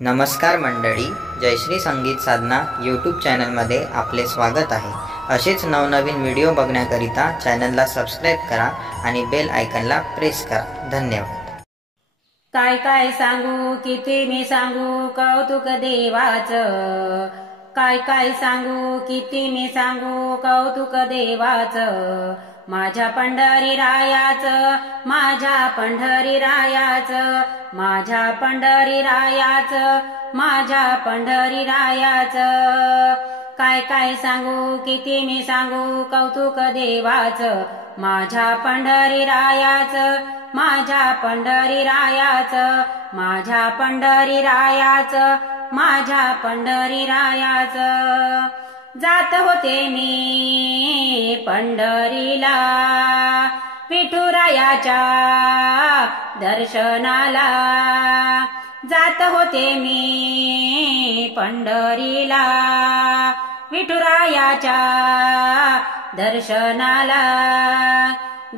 नमस्कार मंडळी, जयश्री संगीत साधना यूट्यूब चॅनलमध्ये आपले स्वागत आहे। असेच नवनवीन व्हिडिओ बघण्याकरिता चॅनलला सबस्क्राइब करा आणि बेल आयकॉनला प्रेस करा। धन्यवाद। काय काय सांगू, किती मी सांगू कौतुक देवाचं। काय काय सांगू, किती मी सांगू कौतुक देवाचं। माझ्या पंढरी रायाचं, माझ्या पंढरी रायाचं, माझ्या पंढरी रायाचं, माझ्या पंढरी रायाचं। काय काय सांगू, किती मी सांगू कौतुक देवाचं। माझ्या पंढरी रायाचं, माझ्या पंढरी रायाचं, माझ्या पंढरी रायाचं, माझ्या पंढरी रायाचं। जात होते मी पंढरीला विठुरायाच्या दर्शनाला। जात होते मी पंढरीला विठुरायाच्या दर्शनाला।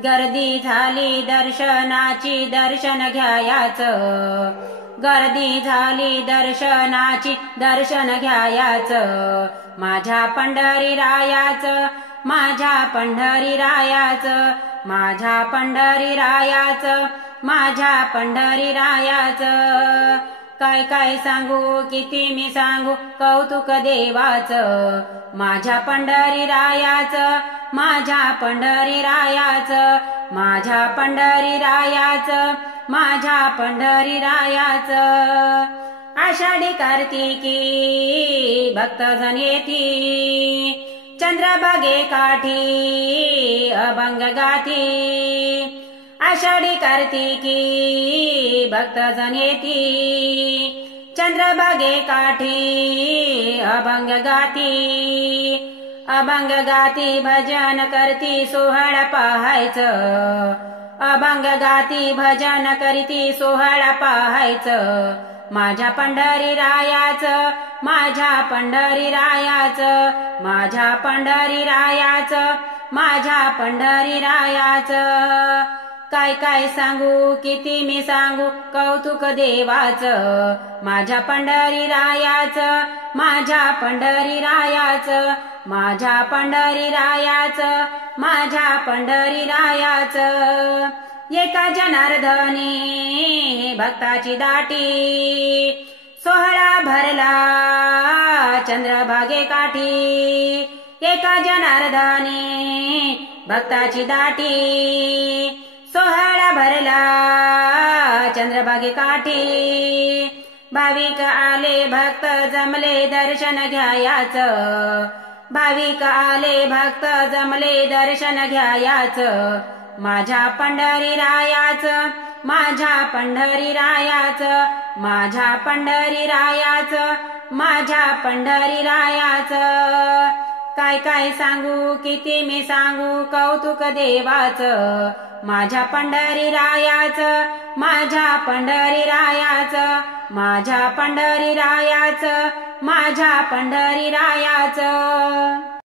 गर्दी झाली दर्शनाची, दर्शन घ्यायाचं। गर्दी झाली दर्शनाची, दर्शन घ्यायाचं। माझ्या पंढरी रायाचं, माझ्या पंढरी रायाचं, माझ्या पंढरी रायाचं, माझ्या पंढरी रायाचं। काय काय सांगू, किती मी सांगू कौतुक देवाचं। माझ्या पंढरी रायाचं, माझ्या पंढरी रायाचं, माझ्या पंढरी रायाचं, माझ्या पंढरी रायाचं। आषाढी कार्तिकी भक्तजन येती, चंद्रभागे काठी अभंग गाती। आषाढी कार्तिकी भक्तजन येती, चंद्रभागे काठी अभंग गाती। अभंग गाती भजन करती सोहळा पाहायचं। अभंग गाती भजन करती सोहळा पाहायचं। माझ्या पंढरी रायाचं, माझ्या पंढरी रायाचं, माझ्या पंढरी रायाचं, माझ्या पंढरी रायाचं। काय काय सांगू, किती मी सांगू कौतुक देवाचं। माझ्या पंढरी रायाचं, माझ्या पंढरी रायाचं, माझ्या पंढरी रायाचं, माझ्या पंढरी रायाचं। एका जनार्दनी भक्ताची दाटी, सोहळा भरला चंद्रभागे काठी। एका जनार्दनी भक्ताची दाटी, सोहळा भरला चंद्रभागे काठी। भाविक आले भक्त जमले दर्शन घ्यायाचं। भाविक आले भक्त जमले दर्शन घ्यायाचं। माझ्या पंढरी रायाचं, माझ्या पंढरी रायाचं, माझ्या पंढरी रायाचं, माझ्या पंढरी रायाचं। काय काय सांगू, किती मी सांगू कौतुक देवाचं। माझ्या पंढरी रायाचं, माझ्या पंढरी रायाचं, माझ्या पंढरी रायाचं, माझ्या पंढरी रायाचं।